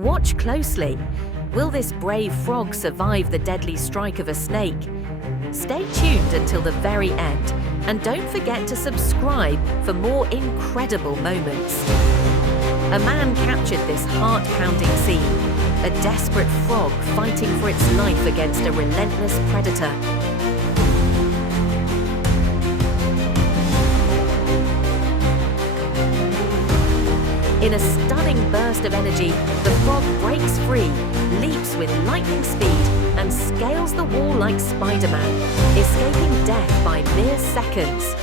Watch closely. Will this brave frog survive the deadly strike of a snake? Stay tuned until the very end, and don't forget to subscribe for more incredible moments. A man captured this heart-pounding scene, a desperate frog fighting for its life against a relentless predator. In a stunning burst of energy, the frog breaks free, leaps with lightning speed, and scales the wall like Spider-Man, escaping death by mere seconds.